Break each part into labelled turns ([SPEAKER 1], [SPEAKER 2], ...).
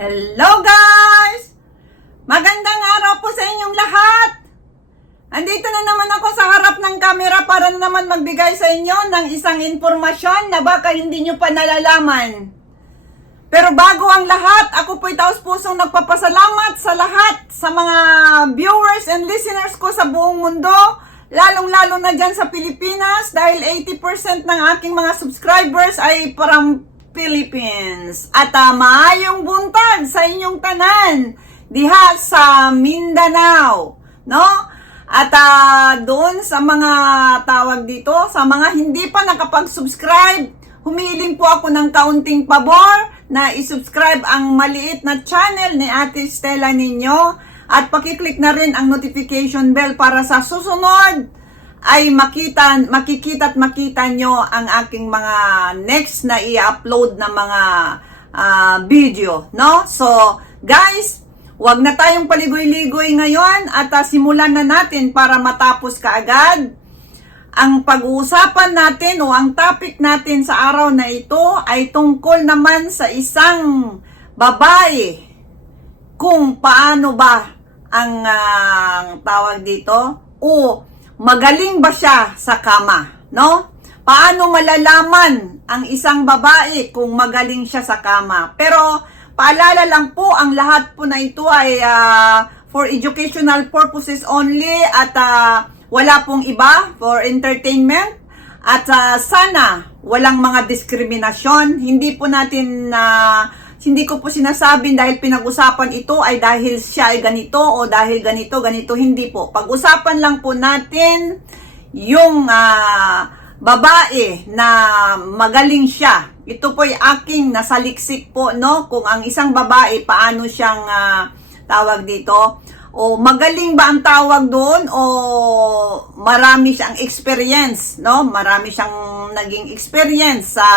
[SPEAKER 1] Hello guys! Magandang araw po sa inyong lahat! Andito na naman ako sa harap ng kamera para na naman magbigay sa inyo ng isang impormasyon na baka hindi nyo pa nalalaman. Pero bago ang lahat, ako po'y taos pusong nagpapasalamat sa lahat, sa mga viewers and listeners ko sa buong mundo, lalong-lalo na dyan sa Pilipinas dahil 80% ng aking mga subscribers ay from Philippines. At uh, maayong buntag sa inyong tanan diha sa Mindanao, no? At ah, doon sa mga tawag dito, sa mga hindi pa nakapag-subscribe, humiling po ako ng kaunting pabor na isubscribe ang maliit na channel ni Ate Stella ninyo at pakiclick na rin ang notification bell para sa susunod ay makita, makikita at makita nyo ang aking mga next na i-upload na mga ah, video, no? So, guys, Huwag na tayong paligoy-ligoy ngayon at ah, simulan na natin para matapos kaagad. Ang pag-uusapan natin o ang topic natin sa araw na ito ay tungkol naman sa isang babae kung paano ba ang ah, tawag dito o magaling ba siya sa kama, no? Paano malalaman ang isang babae kung magaling siya sa kama? Pero Paalala lang po, ang lahat po na ito ay ah, for educational purposes only at ah, wala pong iba for entertainment. At ah, sana walang mga diskriminasyon. Hindi po natin na hindi ko po sinasabi dahil pinag-usapan ito ay dahil siya ay ganito o dahil ganito, ganito. Hindi po. Pag-usapan lang po natin yung ah, babae na magaling siya. Ito po ay aking nasaliksik po, no? Kung ang isang babae, paano siyang ah, tawag dito? O magaling ba ang tawag doon? O marami siyang experience, no? Marami siyang naging experience sa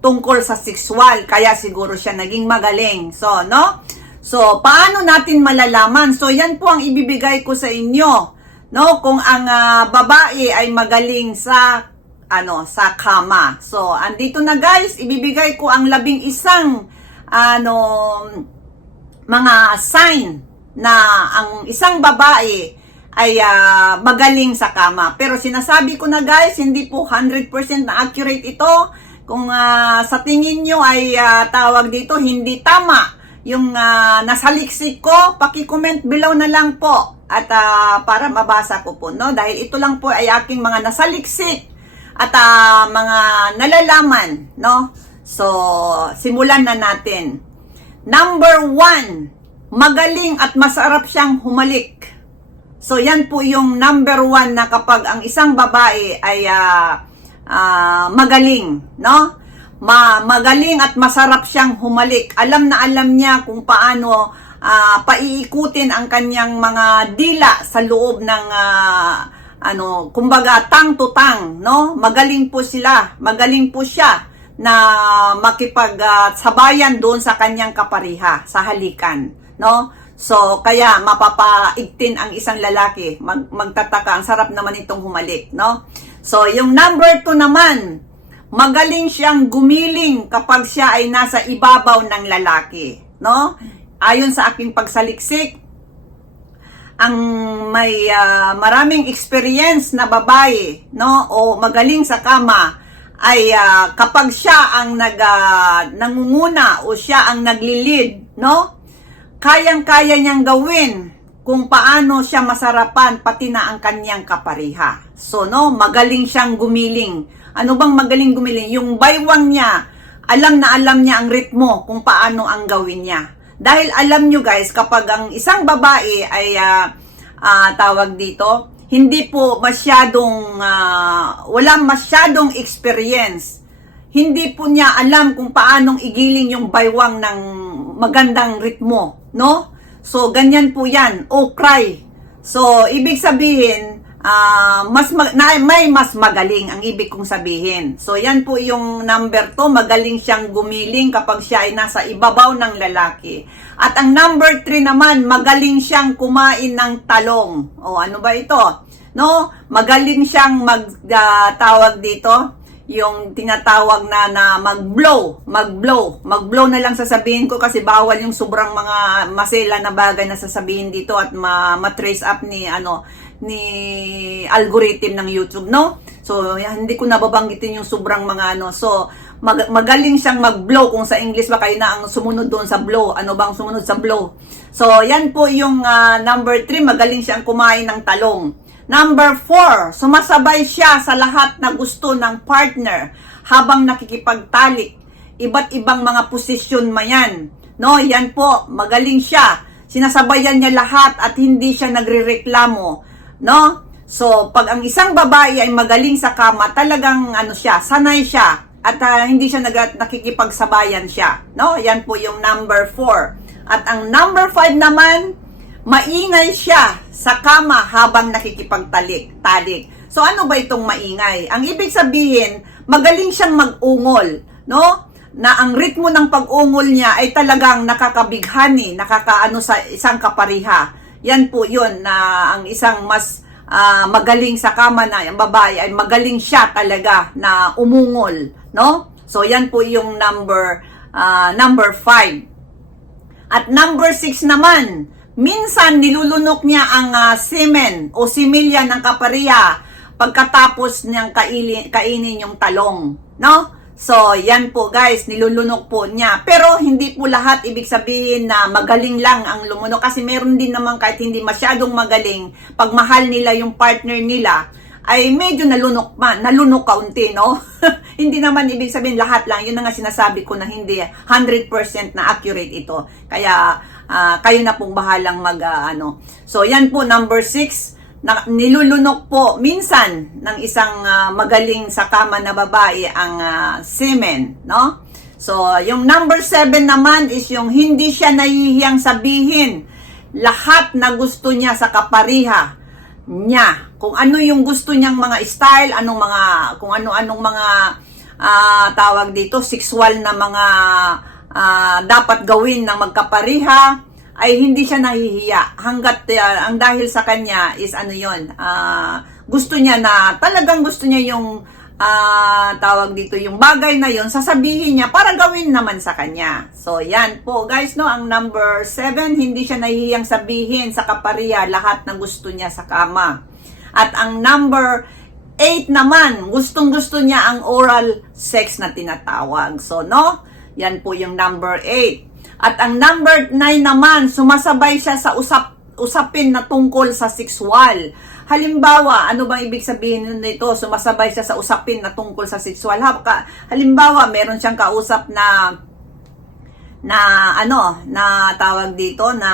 [SPEAKER 1] tungkol sa sexual. Kaya siguro siya naging magaling. So, no? So, paano natin malalaman? So, yan po ang ibibigay ko sa inyo no kung ang ah, babae ay magaling sa ano sa kama so andito na guys ibibigay ko ang labing isang ano mga sign na ang isang babae ay ah, magaling sa kama pero sinasabi ko na guys hindi po 100% na accurate ito kung ah, sa tingin nyo ay ah, tawag dito hindi tama yung uh, nasaliksik ko, paki-comment below na lang po at ah, para mabasa ko po, no? Dahil ito lang po ay aking mga nasaliksik at ah, mga nalalaman, no? So, simulan na natin. Number one, magaling at masarap siyang humalik. So, yan po yung number one na kapag ang isang babae ay ah, ah, magaling, no? ma magaling at masarap siyang humalik. Alam na alam niya kung paano ah, paiikutin ang kanyang mga dila sa loob ng ah, ano, kumbaga tang to tang, no? Magaling po sila, magaling po siya na makipag-sabayan doon sa kanyang kapariha, sa halikan, no? So, kaya mapapaigtin ang isang lalaki. Mag, magtataka, ang sarap naman itong humalik, no? So, yung number two naman, magaling siyang gumiling kapag siya ay nasa ibabaw ng lalaki, no? Ayon sa aking pagsaliksik, ang may ah, maraming experience na babae, no, o magaling sa kama ay ah, kapag siya ang nag ah, nangunguna o siya ang naglilid, no? Kayang-kaya niyang gawin kung paano siya masarapan pati na ang kanyang kapariha. So no, magaling siyang gumiling. Ano bang magaling gumiling? Yung baywang niya, alam na alam niya ang ritmo kung paano ang gawin niya. Dahil alam nyo guys, kapag ang isang babae ay ah, ah, tawag dito, hindi po masyadong, ah, wala masyadong experience. Hindi po niya alam kung paanong igiling yung baywang ng magandang ritmo, no? So, ganyan po yan. O cry. So, ibig sabihin, ah, mas mag- na, may mas magaling ang ibig kong sabihin. So, yan po yung number 2. Magaling siyang gumiling kapag siya ay nasa ibabaw ng lalaki. At ang number 3 naman, magaling siyang kumain ng talong. O, ano ba ito? No? Magaling siyang mag, ah, tawag dito, yung tinatawag na na mag-blow, mag-blow, mag-blow na lang sasabihin ko kasi bawal yung sobrang mga masela na bagay na sasabihin dito at ma- ma-trace up ni ano ni algorithm ng YouTube, no? So hindi ko nababanggitin yung sobrang mga ano. So mag- magaling siyang mag-blow kung sa English ba kayo na ang sumunod doon sa blow. Ano bang sumunod sa blow? So yan po yung ah, number 3, magaling siyang kumain ng talong. Number 4, sumasabay siya sa lahat na gusto ng partner habang nakikipagtalik. Iba't ibang mga posisyon man yan. No, yan po, magaling siya. Sinasabayan niya lahat at hindi siya nagrereklamo. No? So, pag ang isang babae ay magaling sa kama, talagang ano siya, sanay siya at ah, hindi siya nag nakikipagsabayan siya. No? Yan po yung number 4. At ang number 5 naman, maingay siya sa kama habang nakikipagtalik. Talik. So ano ba itong maingay? Ang ibig sabihin, magaling siyang mag-ungol, no? Na ang ritmo ng pag-ungol niya ay talagang nakakabighani, nakakaano sa isang kapariha. Yan po 'yun na ang isang mas ah, magaling sa kama na yung babae ay magaling siya talaga na umungol, no? So yan po yung number ah, number 5. At number 6 naman, minsan nilulunok niya ang ah, semen o similya ng kapariya pagkatapos niyang kaili, kainin yung talong. No? So, yan po guys, nilulunok po niya. Pero hindi po lahat ibig sabihin na magaling lang ang lumunok. Kasi meron din naman kahit hindi masyadong magaling, pag mahal nila yung partner nila, ay medyo nalunok pa, nalunok kaunti, no? hindi naman ibig sabihin lahat lang. Yun na nga sinasabi ko na hindi 100% na accurate ito. Kaya ah, kayo na pong bahalang mag ah, ano. So yan po number 6 na nilulunok po minsan ng isang ah, magaling sa kama na babae ang ah, semen, no? So yung number 7 naman is yung hindi siya nahihiyang sabihin lahat na gusto niya sa kapariha niya. Kung ano yung gusto niyang mga style, anong mga kung ano-anong mga ah, tawag dito, sexual na mga ah, dapat gawin ng magkapariha ay hindi siya nahihiya hanggat ah, ang dahil sa kanya is ano yon ah, gusto niya na talagang gusto niya yung ah, tawag dito yung bagay na yon sasabihin niya para gawin naman sa kanya so yan po guys no ang number 7 hindi siya nahihiyang sabihin sa kapariya lahat ng gusto niya sa kama at ang number 8 naman, gustong gusto niya ang oral sex na tinatawag. So, no? Yan po yung number 8. At ang number 9 naman, sumasabay siya sa usap, usapin na tungkol sa sexual. Halimbawa, ano bang ibig sabihin nito? Sumasabay siya sa usapin na tungkol sa sexual. Halimbawa, meron siyang kausap na na ano, na tawag dito na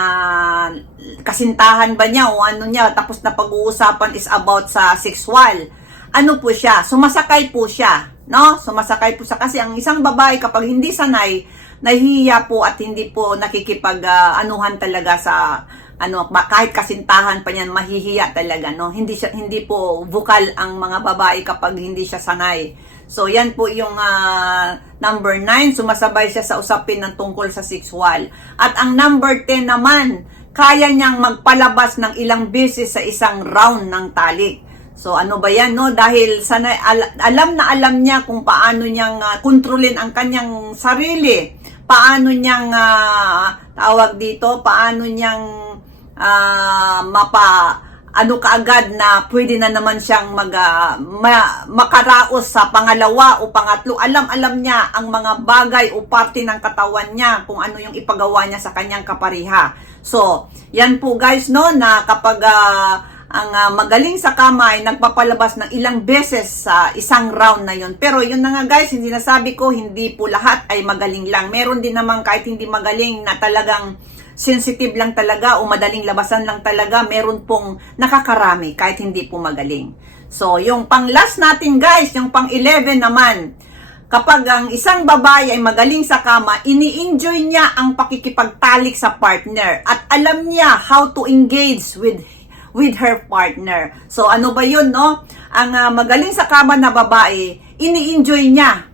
[SPEAKER 1] kasintahan ba niya o ano niya tapos na pag-uusapan is about sa sexual. Ano po siya? Sumasakay po siya, no? Sumasakay po siya kasi ang isang babae kapag hindi sanay, nahihiya po at hindi po nakikipag ah, anuhan talaga sa ano kahit kasintahan pa niyan mahihiya talaga no hindi siya hindi po vocal ang mga babae kapag hindi siya sanay So, yan po yung ah, number 9. Sumasabay siya sa usapin ng tungkol sa sexual. At ang number 10 naman, kaya niyang magpalabas ng ilang beses sa isang round ng talik. So, ano ba yan, no? Dahil sana, al- alam na alam niya kung paano niyang ah, kontrolin ang kanyang sarili. Paano niyang, ah, tawag dito, paano niyang ah, mapa ano kaagad na pwede na naman siyang mag, ah, ma- makaraos sa pangalawa o pangatlo. Alam-alam niya ang mga bagay o parte ng katawan niya kung ano yung ipagawa niya sa kanyang kapariha. So, yan po guys no na kapag ah, ang ah, magaling sa kama ay nagpapalabas ng ilang beses sa isang round na yun. Pero yun na nga guys, hindi nasabi ko, hindi po lahat ay magaling lang. Meron din naman kahit hindi magaling na talagang sensitive lang talaga o madaling labasan lang talaga, meron pong nakakarami kahit hindi po magaling. So, yung pang last natin guys, yung pang 11 naman, kapag ang isang babae ay magaling sa kama, ini-enjoy niya ang pakikipagtalik sa partner at alam niya how to engage with with her partner. So ano ba 'yun, no? Ang ah, magaling sa kama na babae, ini-enjoy niya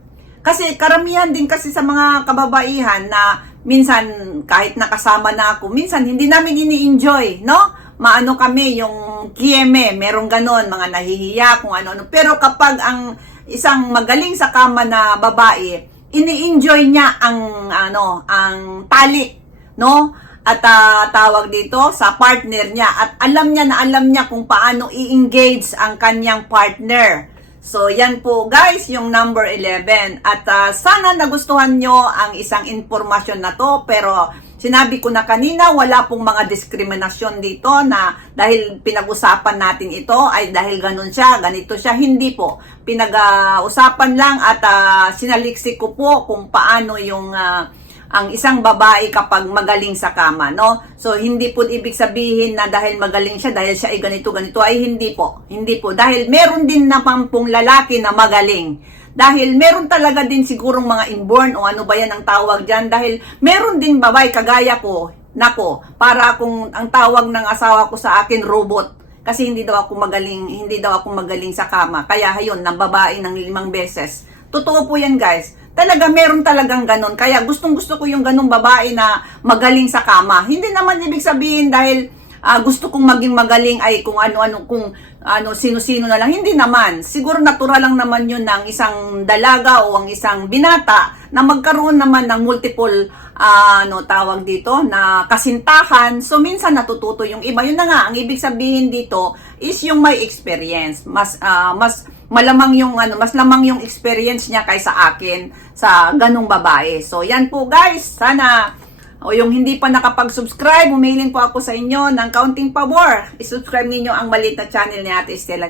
[SPEAKER 1] kasi karamihan din kasi sa mga kababaihan na minsan kahit nakasama na ako, minsan hindi namin ini-enjoy, no? Maano kami yung kieme, merong ganon, mga nahihiya kung ano-ano. Pero kapag ang isang magaling sa kama na babae, ini-enjoy niya ang ano, ang talik, no? At ah, tawag dito sa partner niya at alam niya na alam niya kung paano i-engage ang kanyang partner. So, yan po guys, yung number 11. At ah, sana nagustuhan nyo ang isang informasyon na to. Pero sinabi ko na kanina, wala pong mga diskriminasyon dito na dahil pinag-usapan natin ito ay dahil ganun siya, ganito siya. Hindi po. Pinag-usapan lang at ah, sinaliksik ko po kung paano yung... ah, ang isang babae kapag magaling sa kama, no? So, hindi po ibig sabihin na dahil magaling siya, dahil siya ay ganito, ganito, ay hindi po. Hindi po. Dahil meron din naman pong lalaki na magaling. Dahil meron talaga din sigurong mga inborn o ano ba yan ang tawag dyan. Dahil meron din babae kagaya ko, nako, para kung ang tawag ng asawa ko sa akin, robot. Kasi hindi daw ako magaling, hindi daw ako magaling sa kama. Kaya hayon, ng babae ng limang beses. Totoo po yan guys talaga meron talagang ganun. Kaya gustong gusto ko yung ganung babae na magaling sa kama. Hindi naman ibig sabihin dahil ah, gusto kong maging magaling ay kung ano-ano, kung ano, sino-sino na lang. Hindi naman. Siguro natural lang naman yun ng isang dalaga o ang isang binata na magkaroon naman ng multiple ah, ano tawag dito na kasintahan. So minsan natututo yung iba. Yun na nga, ang ibig sabihin dito is yung may experience. Mas ah, mas malamang yung ano, mas lamang yung experience niya kaysa akin sa ganung babae. So yan po guys, sana o yung hindi pa nakapag-subscribe, humilin po ako sa inyo ng counting pabor. I-subscribe ninyo ang maliit na channel ni Ate Estela.